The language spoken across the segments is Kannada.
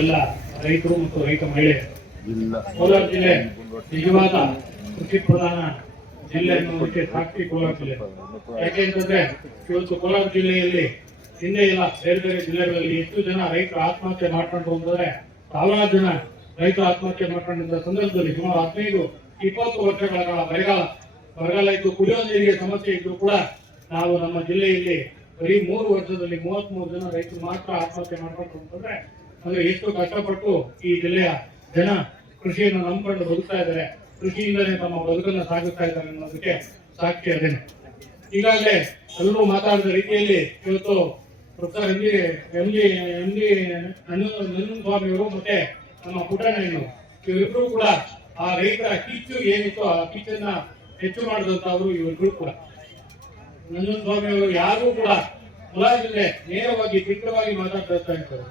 ಎಲ್ಲ ರೈತರು ಮತ್ತು ರೈತ ಮಹಿಳೆ ಕೋಲಾರ ಜಿಲ್ಲೆ ನಿಜವಾದ ಕೃಷಿ ಪ್ರಧಾನ ಜಿಲ್ಲೆ ಅನ್ನೋದಕ್ಕೆ ಸಾಕ್ಷಿ ಕೋಲಾರ ಜಿಲ್ಲೆ. ಯಾಕೆಂತಂದ್ರೆ ಇವತ್ತು ಕೋಲಾರ ಜಿಲ್ಲೆಯಲ್ಲಿ ಹಿಂದೆ ಇಲ್ಲ ಬೇರೆ ಬೇರೆ ಜಿಲ್ಲೆಗಳಲ್ಲಿ ಎಷ್ಟು ಜನ ರೈತರು ಆತ್ಮಹತ್ಯೆ ಮಾಡ್ಕೊಂಡು ಅಂತಂದ್ರೆ ಸಾವಿರಾರು ಜನ ರೈತರು ಆತ್ಮಹತ್ಯೆ ಮಾಡ್ಕೊಂಡಿದ್ದ ಸಂದರ್ಭದಲ್ಲಿ ಸುಮಾರು 15-20 ವರ್ಷಗಳ ಕಾಲ ಬರಗಾಲ ಇದ್ದು ಕುಡಿಯೋ ನೀರಿಗೆ ಸಮಸ್ಯೆ ಇದ್ರು ಕೂಡ ನಾವು ನಮ್ಮ ಜಿಲ್ಲೆಯಲ್ಲಿ ಬರೀ 3 ವರ್ಷದಲ್ಲಿ 33 ಜನ ರೈತರು ಮಾತ್ರ ಆತ್ಮಹತ್ಯೆ ಮಾಡ್ಕೊಂಡು ಅಂತಂದ್ರೆ ಅಂದ್ರೆ ಎಷ್ಟು ಕಷ್ಟಪಟ್ಟು ಈ ಜಿಲ್ಲೆಯ ಜನ ಕೃಷಿಯನ್ನು ನಂಬಿಕೊಂಡು ಬದುಕ್ತಾ ಇದ್ದಾರೆ, ಕೃಷಿಯಿಂದಲೇ ತಮ್ಮ ಬದುಕನ್ನು ಸಾಗಿಸ್ತಾ ಇದ್ದಾರೆ ಅನ್ನೋದಕ್ಕೆ ಸಾಕ್ಷಿ ಅದೇನೆ. ಈಗಾಗಲೇ ಎಲ್ಲರೂ ಮಾತಾಡಿದ ರೀತಿಯಲ್ಲಿ ಇವತ್ತು ಪ್ರೊಫೆಸರ್ ಎಂ ಜಿ ನಂಜುಂಡಸ್ವಾಮಿಯವರು ಮತ್ತೆ ನಮ್ಮ ಪುಟ್ಟಣ್ಣಯ್ಯನವರು ಇವರಿಬ್ಬರು ಕೂಡ ಆ ರೈತರ ಕಿಚ್ಚು ಏನಿತ್ತು ಆ ಕಿಚ್ಚನ್ನ ಹೆಚ್ಚು ಮಾಡಿದಂತವರು ಇವರಿಬ್ಬರು ಕೂಡ. ನಂಜುಂಡಸ್ವಾಮಿಯವರು ಯಾರು ಕೂಡ ಕೋಲಾರ ಜಿಲ್ಲೆ ನೇರವಾಗಿ ದಿಟ್ಟವಾಗಿ ಮಾತಾಡ್ತಾ ಇರ್ತಾರೆ,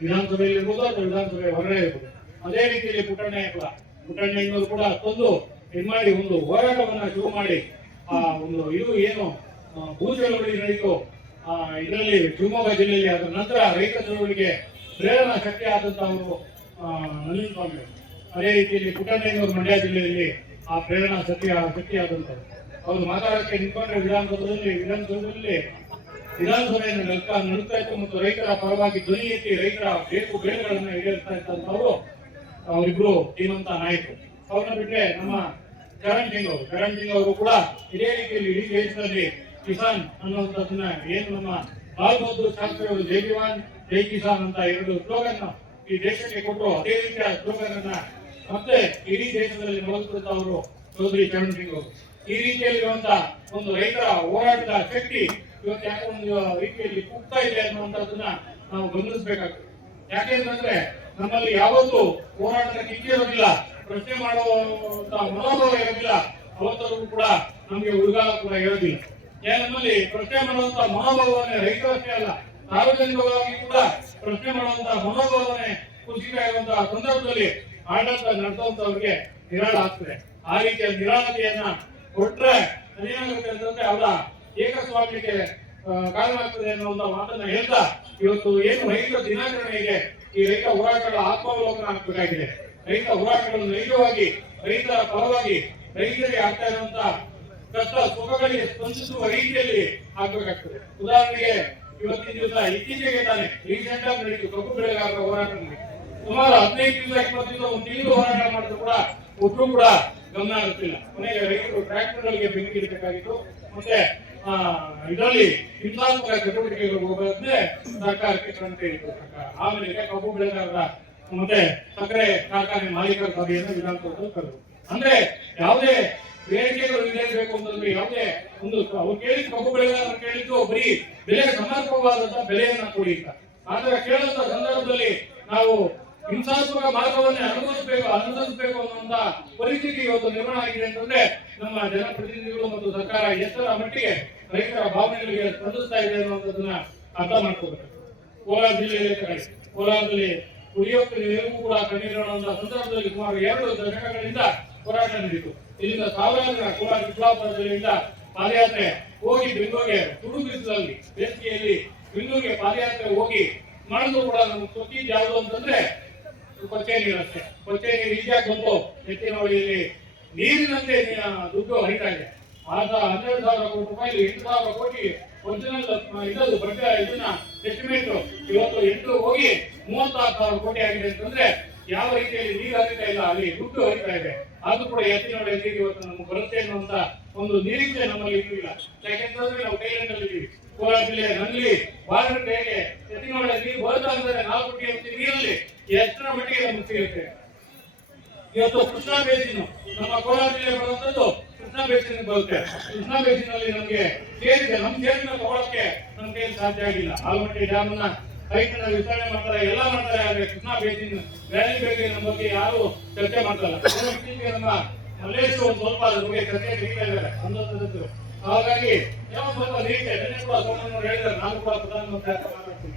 ವಿಧಾನಸಭೆಯಲ್ಲಿ ಇರ್ಬೋದು ಅಥವಾ ವಿಧಾನಸಭೆ ಹೊರಗಡೆ ಇರ್ಬೋದು. ಅದೇ ರೀತಿಯಲ್ಲಿ ಪುಟ್ಟಣ್ಣಯ್ಯನವರು ಕೂಡ ತಂದು ಮಾಡಿ ಒಂದು ಹೋರಾಟವನ್ನ ಶುರು ಮಾಡಿ ಆ ಒಂದು ಇದು ಏನು ಭೂ ಚಳವಳಿ ನಡೆಯಿತು ಇದರಲ್ಲಿ ಶಿವಮೊಗ್ಗ ಜಿಲ್ಲೆಯಲ್ಲಿ, ಅದರ ನಂತರ ರೈತ ಚಳವಳಿಗೆ ಪ್ರೇರಣಾ ಶಕ್ತಿ ಆದಂತಹವರು ನಂಜುಂಡಸ್ವಾಮಿ. ಅದೇ ರೀತಿಯಲ್ಲಿ ಪುಟ್ಟಣ್ಣಯ್ಯನವರು ಮಂಡ್ಯ ಜಿಲ್ಲೆಯಲ್ಲಿ ಆ ಪ್ರೇರಣಾ ಶಕ್ತಿ ಆದಂತವ್ರು. ಅವರು ಮಾತಾಡಕ್ಕೆ ನಿಂತ್ಕೊಂಡ್ರೆ ವಿಧಾನಸಭೆಯನ್ನು ನಡೆಸ್ತಾ ಇತ್ತು ಮತ್ತು ರೈತರ ಪರವಾಗಿ ಧ್ವನಿ ಎತ್ತಿ ರೈತರ ಬೇಳೆಗಳನ್ನ ಈಡೇರಿಸ್ತಾ ಇದ್ದಂತವರು ಅವರಿಬ್ರು ಶ್ರೀಮಂತ ನಾಯಕರು. ಅವ್ರನ್ನ ಬಿಟ್ರೆ ನಮ್ಮ ಚರಣ್ ಸಿಂಗ್ ಅವರು ಕೂಡ ಇದೇ ರೀತಿಯಲ್ಲಿ ಇಡೀ ದೇಶದಲ್ಲಿ ಕಿಸಾನ್ ಅನ್ನುವಂಥದ್ದನ್ನ ಏನು ನಮ್ಮ ಲಾಲ್ ಬಹದ್ದೂರ್ ಶಾಸ್ತ್ರಿ ಅವರು ಜೈ ಜವಾನ್ ಜೈ ಕಿಸಾನ್ ಅಂತ 2 ಸ್ಲೋಗನ್ ಈ ದೇಶಕ್ಕೆ ಕೊಟ್ಟರು. ಅದೇ ರೀತಿಯ ಸ್ಲೋಗನ್ ಅನ್ನ ಮತ್ತೆ ಇಡೀ ದೇಶದಲ್ಲಿ ಮೊಳಗಿಸಿದಂತವರು ಚೌಧರಿ ಚರಣ್ ಸಿಂಗ್ ಅವರು. ಈ ರೀತಿಯಲ್ಲಿರುವಂತಹ ಒಂದು ರೈತರ ಹೋರಾಟದ ಶಕ್ತಿ ಇವತ್ತು ಯಾಕೆ ಒಂದು ರೀತಿಯಲ್ಲಿ ಕುಗ್ತಾ ಇದೆ ಅನ್ನುವಂಥದ್ದನ್ನ ನಾವು ಗಮನಿಸಬೇಕಾಗ್ತದೆ. ಯಾಕೆಂತಂದ್ರೆ ನಮ್ಮಲ್ಲಿ ಯಾವತ್ತೂ ಹೋರಾಟದ ಕಿಚ್ಚು ಇರೋದಿಲ್ಲ, ಪ್ರಶ್ನೆ ಮಾಡುವಂತ ಮನೋಭಾವ ಇರೋದಿಲ್ಲ, ಅವತ್ತರೂ ಕೂಡ ನಮಗೆ ಉಳಿಗಾಲ ಕೂಡ ಇರೋದಿಲ್ಲ. ನಮ್ಮಲ್ಲಿ ಪ್ರಶ್ನೆ ಮಾಡುವಂತ ಮನೋಭಾವನೆ ರೈತರಷ್ಟೇ ಅಲ್ಲ, ಸಾರ್ವಜನಿಕವಾಗಿ ಕೂಡ ಪ್ರಶ್ನೆ ಮಾಡುವಂತ ಮನೋಭಾವನೆ ಕುಸಿತ ಇರುವಂತಹ ಸಂದರ್ಭದಲ್ಲಿ ಆಡಳಿತ ನಡೆಸುವಂತವ್ರಿಗೆ ನಿರಾಳ ಆಗ್ತದೆ. ಆ ರೀತಿಯ ನಿರಾಳತೆಯನ್ನ ಕೊಟ್ರೆ ಅದೇನಾಗುತ್ತೆ ಅಂತಂದ್ರೆ ಅವರ ಏಕಸ್ವಾಮ್ಯಕ್ಕೆ ಕಾರಣ ಆಗ್ತದೆ ಅನ್ನುವಂತ ಮಾತನ್ನ ಹೇಳ್ತಾ ಇವತ್ತು ಏನು ರೈತ ದಿನಾಚರಣೆಗೆ ಈ ರೈತ ಹೋರಾಟಗಳ ಆತ್ಮಾವಲೋಕನ ಆಗಬೇಕಾಗಿದೆ. ರೈತ ಹೋರಾಟಗಳನ್ನು ನೈಜವಾಗಿ ರೈತರ ಪರವಾಗಿ ರೈತರಿಗೆ ಆಗ್ತಾ ಇರುವಂತ ಕಷ್ಟ ಸುಖಗಳಿಗೆ ಸ್ಪಂದಿಸುವ ರೀತಿಯಲ್ಲಿ ಆಗ್ಬೇಕಾಗ್ತದೆ. ಉದಾಹರಣೆಗೆ ಇವತ್ತಿನ ದಿವಸ ಇತ್ತೀಚೆಗೆ ತಾನೆ ರೀಸೆಂಟ್ ಆಗಿ ನಡೆಯಿತು ಕಬ್ಬು ಬೆಳೆಗಾರರ ಹೋರಾಟದಲ್ಲಿ ಸುಮಾರು 15-20 ದಿವಸ ಒಂದು ತಿಂಗಳು ಹೋರಾಟ ಮಾಡಿದ್ರು ಕೂಡ ಒಟ್ಟರು ಕೂಡ ಗಮನ ಹರಿಸಿಲ್ಲ. ಕೊನೆಗೆ ರೈತರು ಟ್ರ್ಯಾಕ್ಟರ್ಗಳಿಗೆ ಬೆಂಕಿ ಇಡಬೇಕಾಗಿತ್ತು. ಮತ್ತೆ ಇದರಲ್ಲಿ ಹಿಂಸಾತ್ಮಕ ಚಟುವಟಿಕೆಗಳು ಹೋಗೋದ್ರೆ ಸರ್ಕಾರಕ್ಕೆ ಕ್ರಮ ಇತ್ತು ಸರ್ಕಾರ. ಆಮೇಲೆ ಕಬ್ಬು ಬೆಳೆಗಾರರ ಮತ್ತೆ ಸಕ್ಕರೆ ಕಾರ್ಖಾನೆ ಮಾಲೀಕರ ಸಭೆಯನ್ನು ವಿಧಾನಸೌಧದಲ್ಲಿ ಕರೆದರು. ಅಂದ್ರೆ ಯಾವುದೇ ಬೇಡಿಕೆಗಳು ಈಡೇರಬೇಕು ಅಂತಂದ್ರೆ ಯಾವುದೇ ಒಂದು ಅವ್ರು ಕೇಳಿದ ಕಬ್ಬು ಬೆಳೆಗಾರರು ಕೇಳಿದ್ದು ಬರೀ ಬೆಲೆ ಸಮರ್ಪಕವಾದಂತಹ ಬೆಲೆಯನ್ನ ಕೊಡಿ ಅಂತ. ಆದ್ರೆ ಕೇಳುವಂತ ಸಂದರ್ಭದಲ್ಲಿ ನಾವು ಹಿಂಸಾತ್ಮಕ ಮಾರ್ಗವನ್ನೇ ಅನುಸರಿಸಬೇಕು ಅನ್ನುವಂತ ಪರಿಸ್ಥಿತಿ ಇವತ್ತು ನಿರ್ಮಾಣ ಆಗಿದೆ ಅಂತಂದ್ರೆ ನಮ್ಮ ಜನಪ್ರತಿನಿಧಿಗಳು ಮತ್ತು ಸರ್ಕಾರ ಎಷ್ಟರ ಮಟ್ಟಿಗೆ ರೈತರ ಭಾವನೆಗಳಿಗೆ ಸ್ಪಂದಿಸ್ತಾ ಇದೆ ಅನ್ನುವಂಥದ್ದನ್ನ ಅರ್ಥ ಮಾಡ್ಕೋಬೇಕು. ಕೋಲಾರ ಕೋಲಾರದಲ್ಲಿ ಕುಡಿಯೋಕ್ಕೆ ನೀರಿಗೂ ಕೂಡ ಕಣ್ಣೀರಿಡುವಂತಹ ಸಂದರ್ಭದಲ್ಲಿ ಸುಮಾರು 2 ದಶಕಗಳಿಂದ ಹೋರಾಟ ನಡೆಯಿತು. ಇಲ್ಲಿಂದ ಸಾವಿರಾರು ಜನ ಕೋಲಾರ ಚಿಕ್ಕಬಳ್ಳಾಪುರ ಜಿಲ್ಲೆಯಿಂದ ಪಾದಯಾತ್ರೆ ಹೋಗಿ ಬೆಂಗಳೂರಿಗೆ ತುಡು ಬಿಸಿಲಲ್ಲಿ ಬೇಸಿಗೆಯಲ್ಲಿ ಬೆಂಗಳೂರಿಗೆ ಪಾದಯಾತ್ರೆ ಹೋಗಿ ಮಾಡಿದ್ರು ಕೂಡ ನಮ್ಗೆ ಗೊತ್ತಿದ್ದು ಯಾವುದು ಅಂತಂದ್ರೆ ಕೊಚ್ಚೆ ನೀರಷ್ಟೇ. ಕೊಚ್ಚೆ ನೀರು ಈಜಾಗಿ ಬಂತು ಎತ್ತಿನಹೊಳೆಯಲ್ಲಿ ನೀರಿನಂತೆ ದುಡ್ಡು ಹರಿತಾ ಇದೆ. 12,000 ಕೋಟಿ ರೂಪಾಯಿ 8,000 ಕೋಟಿ ಒರಿಜಿನಲ್ ಇದನ್ನು ಬಡ್ಡಿ ಇದನ್ನ ಎಸ್ಟಿಮೇಟ್ ಇವತ್ತು 8 ಹೋಗಿ 36,000 ಕೋಟಿ ಆಗಿದೆ ಅಂತಂದ್ರೆ ಯಾವ ರೀತಿಯಲ್ಲಿ ನೀರು ಹರಿತಾ ಇಲ್ಲ, ಅಲ್ಲಿ ದುಡ್ಡು ಹರಿತಾ ಇದೆ. ಅದು ಕೂಡ ಎತ್ತಿನಹೊಳೆಯಲ್ಲಿ ಇವತ್ತು ನಮ್ಗೆ ಬರುತ್ತೆ ಅನ್ನುವಂತ ಒಂದು ನಿರೀಕ್ಷೆ ನಮ್ಮಲ್ಲಿ ಇರಲಿಲ್ಲ. ಯಾಕೆಂತಂದ್ರೆ ನಾವು ಕೈಲಂಡಲ್ಲಿದ್ದೀವಿ. ಕೋಲಾರ ಜಿಲ್ಲೆ ನಲ್ಲಿ ಬಾರ್ಡರ್ ಹೇಗೆ ಎತ್ತಿನಹೊಳೆ ನೀರು ಬರುತ್ತಾ ಅಂದ್ರೆ 4 TMC ನೀರಲ್ಲಿ ಎಷ್ಟರ ಮಟ್ಟಿಗೆ ನಮ್ಗೆ ಸಿಗುತ್ತೆ. ಇವತ್ತು ಕೃಷ್ಣಾ ಬೇಸಿನ್ ನಮ್ಮ ಕೋಲಾರ ಜಿಲ್ಲೆ ಬರುವಂತದ್ದು ಕೃಷ್ಣಾ ಬೇಸಿನ್ ಬರುತ್ತೆ. ಕೃಷ್ಣಾ ಬೇಸಿನ್ ಅಲ್ಲಿ ನಮ್ಗೆ ಸೇರಿದೆ, ನಮ್ಮ ಸೇರಿನ ತಗೊಳಕ್ಕೆ ನಮ್ ಕೈಯಲ್ಲಿ ಸಾಧ್ಯ ಆಗಿಲ್ಲ. ಆಲಮಟ್ಟಿ ಡ್ಯಾಮ್ ನ ರೈತನ ವಿಸ್ತರಣೆ ಮಾಡ್ತಾರೆ, ಎಲ್ಲ ಮಾಡ್ತಾರೆ. ಆದ್ರೆ ಕೃಷ್ಣಾ ಬೇಸಿನ್ ವ್ಯಾಲಿ ಬಗ್ಗೆ ನಮ್ಮ ಬಗ್ಗೆ ಯಾರು ಚರ್ಚೆ ಮಾಡ್ತಾರಲ್ಲ. ನಮ್ಮ ಮಲ್ಲೇಶ್ ಒಂದು ಸ್ವಲ್ಪ ಅದ್ರ ಬಗ್ಗೆ ಚರ್ಚೆ ನಡೀತಾ ಇದ್ದಾರೆ ಸಂದರ್ಭದಲ್ಲಿ. ಹಾಗಾಗಿ ಸ್ವಲ್ಪ ನಿರೀಕ್ಷೆ ಕೂಡ ಸೋಮಣ್ಣವರು ಹೇಳಿದ್ದಾರೆ, ನಾನು ಕೂಡ ಪ್ರಧಾನಮಂತ್ರಿ ಮಾತಾಡ್ತೀನಿ.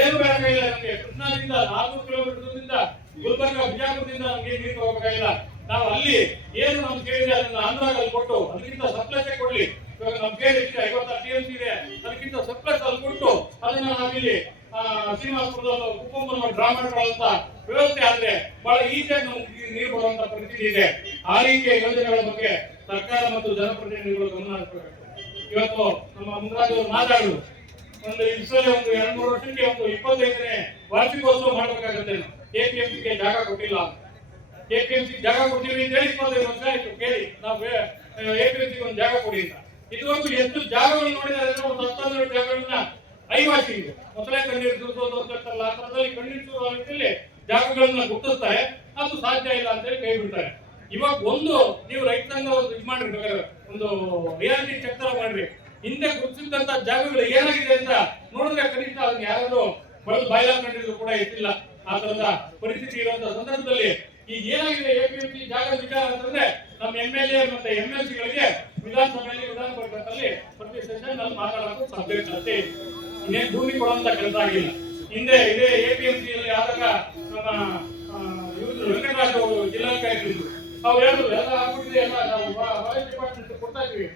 ಏನು ಬೇಕಾಗಿಲ್ಲ ನಮ್ಗೆ ಕೃಷ್ಣಾದಿಂದ 4 ಕಿಲೋಮೀಟರ್ ದೂರದಿಂದ ಗುಲ್ಬರ್ಗ ಬಿಜಾಪುರದಿಂದ ನಮ್ಗೆ ನೀರು ಹೋಗಬೇಕಾಗಿಲ್ಲ. ನಾವು ಅಲ್ಲಿ ಏನು ನಮ್ಗೆ ಕೇಳಿದ್ರೆ ಅದನ್ನ ಆಂಧ್ರದಲ್ಲಿ ಕೊಟ್ಟು ಅದಕ್ಕಿಂತ ಸಪ್ಲೈ ಕೊಡ್ಲಿ. ಇವಾಗ ನಮ್ ಕೇಳಿ 56 TMC ಇದೆ, ಅದಕ್ಕಿಂತ ಸಪ್ಲೈ ಅಲ್ಲಿ ಕೊಟ್ಟು ಅದನ್ನ ನಾವಿಲ್ಲಿ ಶ್ರೀನಿವಾಸಪುರದಲ್ಲೂ ಕುಪ್ಪಂಬುರ ಗ್ರಾಮಗಳಂತ ವ್ಯವಸ್ಥೆ ಆದ್ರೆ ಬಹಳ ಈಸಿಯಾಗಿ ನಮ್ಗೆ ನೀರು ಬರುವಂತ ಪರಿಸ್ಥಿತಿ ಇದೆ. ಆ ರೀತಿಯ ಯೋಜನೆಗಳ ಬಗ್ಗೆ ಸರ್ಕಾರ ಮತ್ತು ಜನಪ್ರತಿನಿಧಿಗಳು ಗಮನ ಹರಿಸಬೇಕು. ಇವತ್ತು ನಮ್ಮ ಮುನ್ರಾಜ್ ಅವರು ಮಾತಾಡುದು ಒಂದು ಇಷ್ಟಲ್ಲೇ ಒಂದು 2-3 ವರ್ಷಕ್ಕೆ ಒಂದು 25ನೇ ವಾರ್ಷಿಕೋತ್ಸವ ಮಾಡಬೇಕಾಗುತ್ತೆ. ಎಪಿಎಂಸಿಗೆ ಜಾಗ ಕೊಟ್ಟಿಲ್ಲ, ಎಪಿಎಂಸಿ ಜಾಗ ಕೊಡ್ತೀವಿ ಅಂತ ಹೇಳಿ 25 ವರ್ಷ ಆಯ್ತು ಕೇಳಿ ನಾವು ಎಪಿಎಂಸಿಗೆ ಒಂದು ಜಾಗ ಕೊಡಿ ಅಂತ. ಇದುವರೆಗೂ ಎಷ್ಟು ಜಾಗಗಳು ನೋಡಿದ್ರೆ ಒಂದು 10-12 ಜಾಗಗಳನ್ನ ಐವಾಸಿ ಇದೆ ಮೊದಲೇ ಕಣ್ಣೀರು ಸುರಿಸೋದು ಅಂತ ಹೇಳ್ತಾರಲ್ಲ, ಆ ಥರದಲ್ಲಿ ಕಣ್ಣೀರು ಸುರಿಸುವ ರೀತಿಯಲ್ಲಿ ಜಾಗಗಳನ್ನ ಗುರುತಿಸ್ತಾರೆ. ಅದು ಸಾಧ್ಯ ಇಲ್ಲ ಅಂತ ಹೇಳಿ ಕೈ ಬಿಡ್ತಾರೆ. ಇವಾಗ ಒಂದು ನೀವು ರೈತ ಸಂಘ ಒಂದು ಇದು ಮಾಡ್ರಿ, ಒಂದು ರಿಯಾಲಿಟಿ ಚೆಕ್ ತರ ಮಾಡ್ರಿ, ಹಿಂದೆ ಗುರುತಿಸಿದಂತ ಜಾಗಗಳು ಏನಾಗಿದೆ ಅಂತ ನೋಡಿದ್ರೆ ಕನಿಷ್ಠ ಅದನ್ನ ಯಾರಾದ್ರೂ ಬರೆದು ಬಾಯ್ಲಾಕೊಂಡಿದ್ರು ಕೂಡ ಎತ್ತಿಲ್ಲ. ಆ ತರದ ಪರಿಸ್ಥಿತಿ ಇರುವಂತಹ ಸಂದರ್ಭದಲ್ಲಿ ಈಗ ಏನಾಗಿದೆ ಎಪಿಎಂಸಿ ಜಾಗ ವಿಚಾರ ಅಂತಂದ್ರೆ ನಮ್ಮ MLA ಮತ್ತೆ MLC ಗಳಿಗೆ ವಿಧಾನಸಭೆಯಲ್ಲಿ ವಿಧಾನ ಪರಿಷತ್ತಲ್ಲಿ ಪ್ರತಿ ಸೆಷನ್ ಅಲ್ಲಿ ಮಾತಾಡೋದು ಸಾಧ್ಯ ಅಷ್ಟೇ. ಇನ್ನೇನು ಭೂಮಿ ಕೊಡುವಂತ ಕೆಲಸ ಆಗಿಲ್ಲ. ಹಿಂದೆ ಇದೇ ಎಪಿಎಂಸಿ ಅಲ್ಲಿ ಆದಾಗ ನಮ್ಮ ವೆಂಕಟರಾಜ್ ಅವರು ಜಿಲ್ಲಾಧಿಕಾರಿಗಳಿದ್ರು, ಅವ್ರು ಹೇಳಿದ್ರು ಎಲ್ಲ ಆಗ್ಬಿಟ್ಟಿದೆ, ಎಲ್ಲ ನಾವು ಫಾರೆಸ್ಟ್ ಡಿಪಾರ್ಟ್ಮೆಂಟ್ ಕೊಡ್ತಾ ಇದ್ವಿ,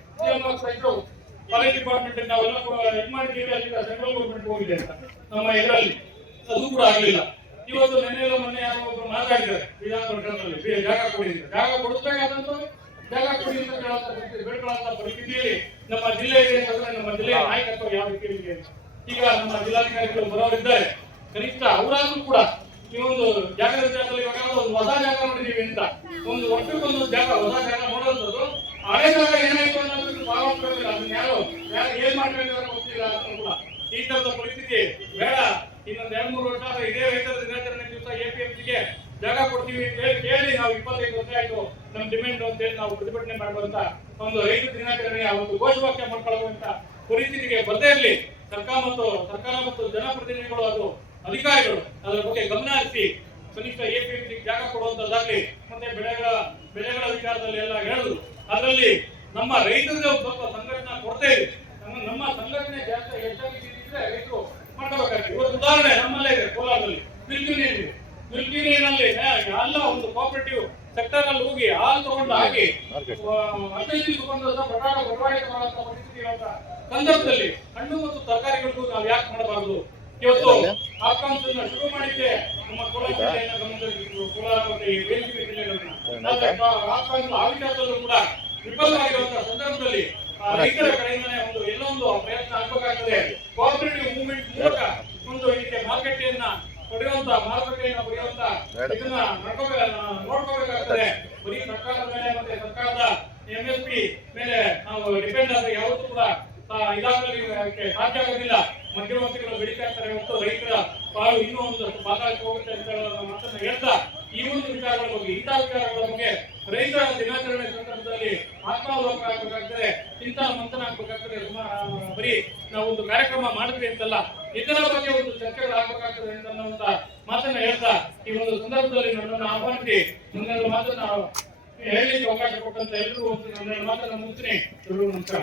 ಫಾರೆಸ್ಟ್ ಡಿಪಾರ್ಟ್ಮೆಂಟ್ ನಾವೆಲ್ಲ ಇದು ಮಾಡಿದ್ದೀವಿ, ಅಲ್ಲಿ ಸೆಂಟ್ರಲ್ ಗೌರ್ಮೆಂಟ್ ಹೋಗಿದೆ ಅಂತ ನಮ್ಮ ಇದರಲ್ಲಿ ಅದು ಕೂಡ ಆಗಲಿಲ್ಲ. ಇವತ್ತು ನೆನ್ನೆಲ್ಲ ಮೊನ್ನೆ ಯಾರೋ ಒಬ್ರು ಮಾತಾಡಿದ್ದಾರೆ ವಿಧಾನ ಪರಿಷತ್ನಲ್ಲಿ ಜಾಗ ಕೊಡಿ ಅಂತ. ಜಾಗ ಕೊಡಿಸ್ಬೇಕಾದಂತೂ ಜಾಗ ಕೊಡಿ ಅಂತ ಬೇಡ್ಕೊಳ್ಳುವಂತ ಪರಿಸ್ಥಿತಿಯಲ್ಲಿ ನಮ್ಮ ಜಿಲ್ಲೆ ಇದೆ ಅಂತಂದ್ರೆ ನಮ್ಮ ಜಿಲ್ಲೆಯ ನಾಯಕತ್ವ ಯಾವ ರೀತಿ ಇದೆ. ಈಗ ನಮ್ಮ ಜಿಲ್ಲಾಧಿಕಾರಿಗಳು ಬರೋರಿದ್ದಾರೆ, ಕನಿಷ್ಠ ಅವರಾದ್ರೂ ಕೂಡ ಈ ಒಂದು ಜಾಗದ ಜಾಗದಲ್ಲಿ ಇವಾಗ ಒಂದು ಹೊಸ ಜಾಗ ನೋಡಿದೀವಿ ಅಂತ ಒಂದು ವರ್ಷಕ್ಕೊಂದು ಜಾಗ ಹೊಸ ಜಾಗ ನೋಡುವಂಥದ್ದು, ಹಳೆ ಜಾಗ ಏನಾಯ್ತು ಅನ್ನೋದು ಭಾವನೆ ಅದನ್ನ ಯಾರು ಏನ್ ಮಾಡ್ಕೊಂಡಿದ್ದಾರೆ ಗೊತ್ತಿಲ್ಲ ಅಂತ ಕೂಡ. ಈ ತರದ ಪರಿಸ್ಥಿತಿ ಬೇಡ. ಇನ್ನೊಂದು 2-3 ವರ್ಷ ಇದೇ ರೈತರ ದಿನಾಚರಣೆ ದಿವಸ ಎಪಿಎಂಸಿಗೆ ಜಾಗ ಕೊಡ್ತೀವಿ ಅಂತ ಹೇಳಿ ಕೇಳಿ ನಾವು 25 ವರ್ಷ ಆಯ್ತು ನಮ್ಮ ಡಿಮ್ಯಾಂಡ್ ಅಂತ ಹೇಳಿ ನಾವು ಪ್ರತಿಭಟನೆ ಮಾಡುವಂತ ಒಂದು ರೈತ ದಿನಾಚರಣೆ ಒಂದು ಘೋಷವಾಕ್ಯ ಮಾಡ್ಕೊಳ್ಳುವಂತ ಪರಿಸ್ಥಿತಿಗೆ ಬರದೇ ಇರಲಿ. ಸರ್ಕಾರ ಮತ್ತು ಜನಪ್ರತಿನಿಧಿಗಳು ಅದು ಅಧಿಕಾರಿಗಳು ಅದರ ಬಗ್ಗೆ ಗಮನ ಹರಿಸಿ ಕನಿಷ್ಠ ಎಪಿಎಂಸಿ ಜಾಗ ಕೊಡುವಂತದ್ದಾಗ್ಲಿ, ಮತ್ತೆ ಬೆಳೆಗಳ ವಿಚಾರದಲ್ಲಿ ಎಲ್ಲ ಹೇಳಿದ್ರು. ಅದರಲ್ಲಿ ನಮ್ಮ ರೈತರಿಗೆ ಸ್ವಲ್ಪ ಸಂಘಟನೆ ಕೊಡ್ತಾ ಇದೆ. ನಮ್ಮ ಸಂಘಟನೆ ಜಾಸ್ತಿ ಹೆಚ್ಚಾಗಿದ್ರೆ ರೈತರು ಮಾಡ್ಕೋಬೇಕಾಗ್ತದೆ. ಇವತ್ತು ಉದಾಹರಣೆ ನಮ್ಮಲ್ಲೇ ಇದೆ, ಕೋಲಾರದಲ್ಲಿ ಮಿಲ್ಕಿ ನೀರಿನಲ್ಲಿ ಎಲ್ಲ ಒಂದು ಕೋಆಪರೇಟಿವ್ ಸೆಕ್ಟರ್ ಅಲ್ಲಿ ಹೋಗಿ ಹಾಲು ತಗೊಂಡು ಹಾಕಿ 15 ದಿವಸಕ್ಕೊಂದು ಪ್ರಕಾರ ಬಡವಾಡಿಕೆ ಮಾಡುವಂತ ಪರಿಸ್ಥಿತಿ ಇರುವಂತ ಸಂದರ್ಭದಲ್ಲಿ ಹಣ್ಣು ಮತ್ತು ತರಕಾರಿಗಳಿಗೂ ನಾವು ಯಾಕೆ ಮಾಡಬಾರದು? ಇವತ್ತು ಆಕಾಂಕ್ಷೆಯನ್ನ ಶುರು ಮಾಡಿದ್ದೆ ನಮ್ಮ ಕೋಲಾರ ಜಿಲ್ಲೆಯನ್ನ ಗಮನದಲ್ಲಿಟ್ಟು ಕೋಲಾರ ಮತ್ತು ಬೇರೆ ಜಿಲ್ಲೆಗಳನ್ನ ಆಕಾಂಕ್ಷೆ ಆ ವಿಚಾರದಲ್ಲೂ ಕೂಡ ವಿಫಲವಾಗಿರುವಂತಹ ಸಂದರ್ಭದಲ್ಲಿ ರೈತರ ಕಡೆಯಿಂದನೇ ಒಂದು ಎಲ್ಲೊಂದು ಪ್ರಯತ್ನ ಆಗಬೇಕಾಗ್ತದೆ. ಕೋಆಪರೇಟಿವ್ ಮೂವ್ಮೆಂಟ್ ಮೂಲಕ ಒಂದು ಇದಕ್ಕೆ ಮಾರುಕಟ್ಟೆಯನ್ನ ಪಡೆಯುವಂತ ಇದನ್ನ ನೋಡ್ಕೋಬೇಕಾಗ್ತದೆ. ಬರೀ ಸರ್ಕಾರದ ಮೇಲೆ ಮತ್ತೆ ಸರ್ಕಾರದ MSP ಮೇಲೆ ನಾವು ಡಿಪೆಂಡ್ ಆದ್ರೆ ಯಾವತ್ತೂ ಕೂಡ ಇದಾಗಲಿಕ್ಕೆ ಸಾಧ್ಯ ಆಗೋದಿಲ್ಲ. ಮಧ್ಯವರ್ತಿಗಳು ಬೆಳೀತಾ ಇರ್ತಾರೆ ಮತ್ತು ರೈತರ ಪಾಲು ಇನ್ನೂ ಒಂದು ಭಾಗಕ್ಕೆ ಹೋಗುತ್ತೆ ಅಂತ ಮಾತನ್ನ ಹೇಳ್ತಾ ಈ ಒಂದು ವಿಚಾರಗಳ ಬಗ್ಗೆ ಇಂತಹ ವಿಚಾರಗಳ ಬಗ್ಗೆ ರೈತರ ದಿನಾಚರಣೆ ಸಂದರ್ಭದಲ್ಲಿ ಆತ್ಮಾವಲೋಕನ ಆಗ್ಬೇಕಾಗ್ತದೆ, ಚಿಂತನ ಮಂಥನ ಆಗ್ಬೇಕಾಗ್ತದೆ. ಬರೀ ನಾವು ಒಂದು ಕಾರ್ಯಕ್ರಮ ಮಾಡಿದ್ವಿ ಅಂತಲ್ಲ, ಇದರ ಬಗ್ಗೆ ಒಂದು ಚರ್ಚೆಗಳು ಆಗ್ಬೇಕಾಗ್ತದೆ ಅನ್ನುವಂತ ಮಾತನ್ನ ಹೇಳ್ತಾ ಈ ಒಂದು ಸಂದರ್ಭದಲ್ಲಿ ನನ್ನನ್ನು ಆಹ್ವಾನಿಸಿ ನನ್ನೆಲ್ಲ ಮಾತನ್ನ ಹೇಳಲಿಕ್ಕೆ ಅವಕಾಶ ಕೊಟ್ಟಂತ ಎಲ್ಲರೂ ಒಂದು ನನ್ನ ಮಾತನ್ನ ಮುಗಿಸ್ತೀನಿ. ಎಲ್ಲರೂ ನಮಸ್ಕಾರ.